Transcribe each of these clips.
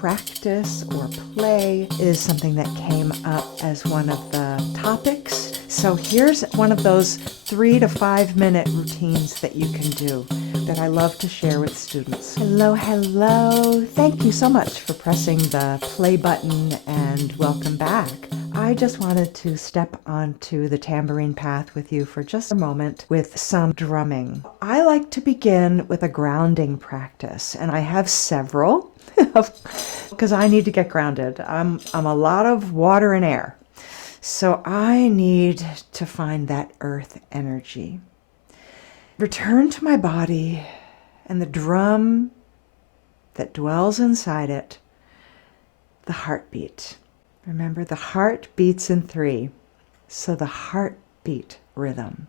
practice or play is something that came up as one of the topics. So here's one of those 3 to 5 minute routines that you can do that I love to share with students. Hello, hello. Thank you so much for pressing the play button and welcome back. I just wanted to step onto the tambourine path with you for just a moment with some drumming. I like to begin with a grounding practice, and I have several because I need to get grounded. I'm a lot of water and air, so I need to find that earth energy. Return to my body and the drum that dwells inside it, the heartbeat. Remember, the heart beats in 3, so the heartbeat rhythm.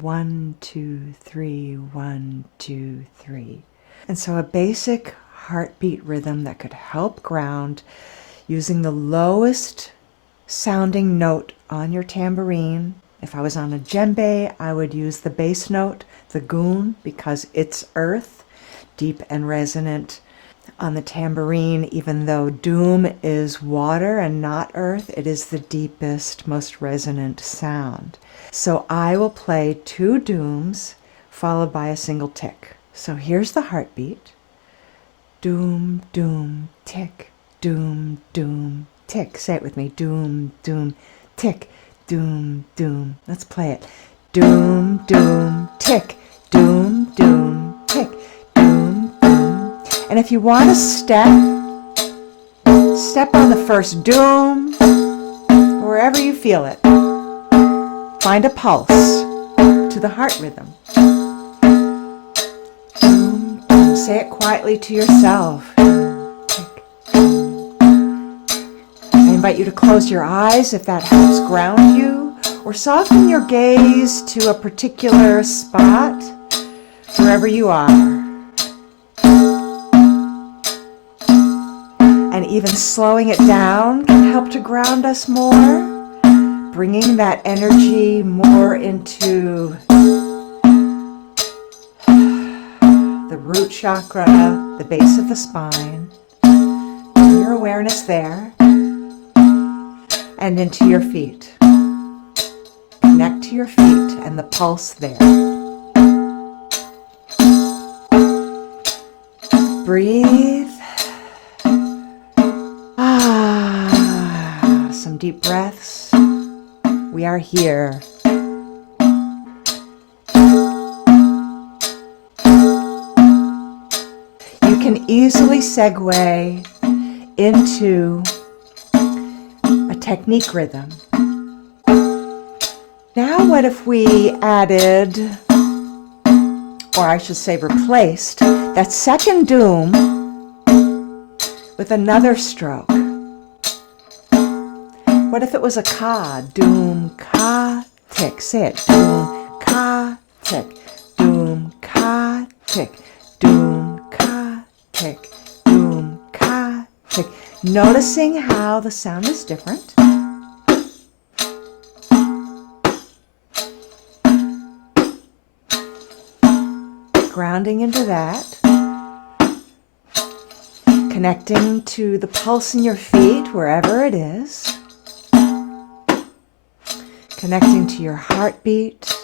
1, 2, 3, 1, 2, 3. And so a basic heartbeat rhythm that could help ground using the lowest sounding note on your tambourine. If I was on a djembe, I would use the bass note, the goon, because it's earth, deep and resonant. On the tambourine, even though doum is water and not earth, it is the deepest, most resonant sound. So I will play 2 dooms followed by a single tick. So here's the heartbeat. Doum, doum, tick, doum, doum, tick. Say it with me. Doum, doum, tick, doum, doum. Let's play it. Doum, doum, tick, doum, doum, tick. And if you want to step on the first doom, wherever you feel it. Find a pulse to the heart rhythm. Doom, doom. Say it quietly to yourself. I invite you to close your eyes if that helps ground you, or soften your gaze to a particular spot wherever you are. And even slowing it down can help to ground us more, bringing that energy more into the root chakra, the base of the spine, your awareness there, and into your feet. Connect to your feet and the pulse there. Breathe. Some deep breaths. We are here. You can easily segue into a technique rhythm. Now what if we added, or I should say replaced, that second doom with another stroke? What if it was a ka? Doum ka tick. Say it. Doum ka tick. Doum ka tick. Doum ka tick. Doum ka tick. Noticing how the sound is different. Grounding into that. Connecting to the pulse in your feet, wherever it is. Connecting to your heartbeat.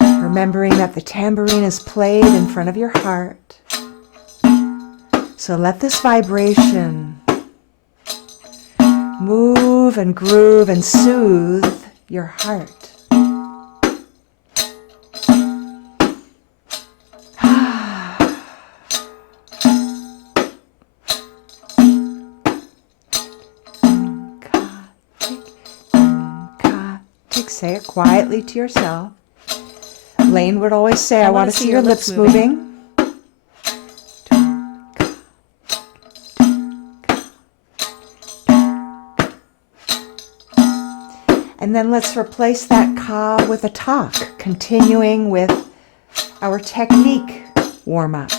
Remembering that the tambourine is played in front of your heart. So let this vibration move and groove and soothe your heart. Say it quietly to yourself. Layne would always say, I want to see your lips moving. And then let's replace that ka with a toc, continuing with our technique warm-up.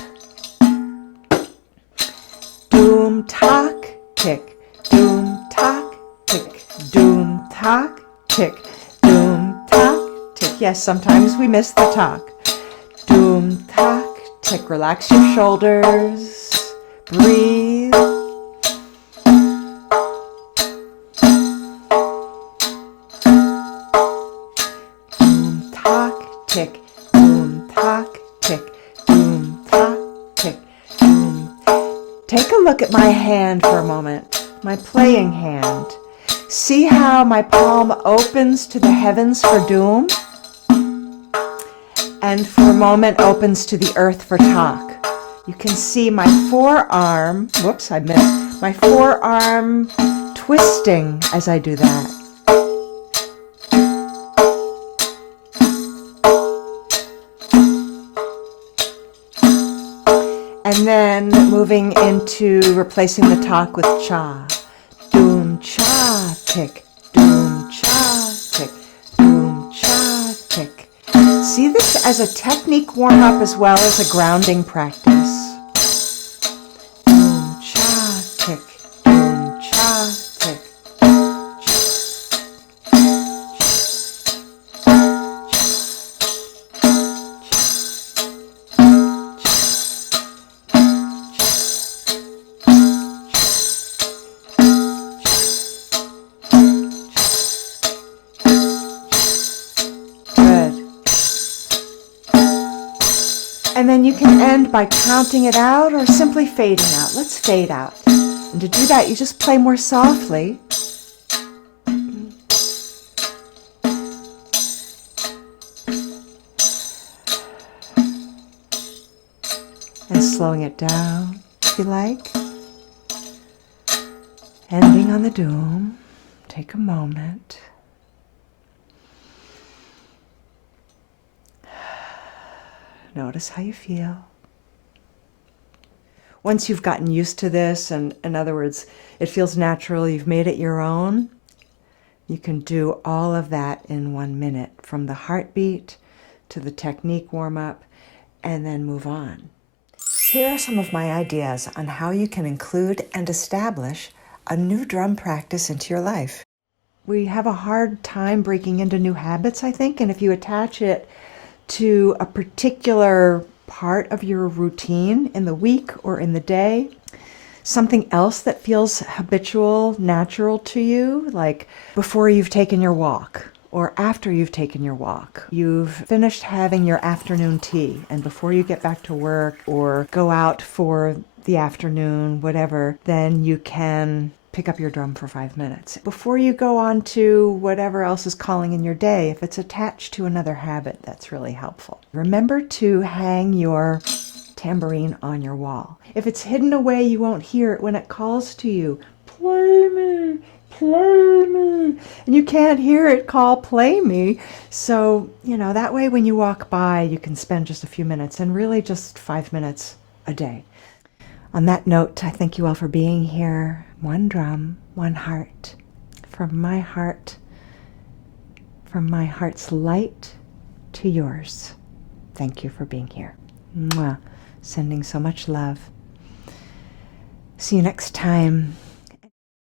Doum toc, tick. Doum toc, tick. Doum toc, tick. Doum toc, tick. Yes, sometimes we miss the toc. Doum toc, tick. Relax your shoulders. Breathe. Doum toc, tick. Doum toc, tick. Doum toc, tick. Doum. Take a look at my hand for a moment. My playing hand. See how my palm opens to the heavens for Doum, and for a moment opens to the earth for Toc. You can see my forearm, whoops, I missed, my forearm twisting as I do that. And then moving into replacing the Toc with Cha. Doum Cha, tick. Doum Cha, tick. Doum Cha, tick. See this as a technique warm-up as well as a grounding practice. Doum Cha, tick. Doum Cha, tick. And then you can end by counting it out or simply fading out. Let's fade out. And to do that, you just play more softly. And slowing it down, if you like. Ending on the Doum. Take a moment. Notice how you feel. Once you've gotten used to this, and in other words, it feels natural, you've made it your own, you can do all of that in 1 minute, from the heartbeat to the technique warm-up, and then move on. Here are some of my ideas on how you can include and establish a new drum practice into your life. We have a hard time breaking into new habits, I think, and if you attach it to a particular part of your routine in the week or in the day, something else that feels habitual, natural to you, like before you've taken your walk or after you've taken your walk. You've finished having your afternoon tea, and before you get back to work or go out for the afternoon, whatever, then you can pick up your drum for 5 minutes. Before you go on to whatever else is calling in your day, if it's attached to another habit, that's really helpful. Remember to hang your tambourine on your wall. If it's hidden away, you won't hear it when it calls to you. Play me, play me. And you can't hear it call, play me. So, that way when you walk by, you can spend just a few minutes, and really just 5 minutes a day. On that note, I thank you all for being here. One drum, one heart. From my heart's light to yours. Thank you for being here. Mwah. Sending so much love. See you next time.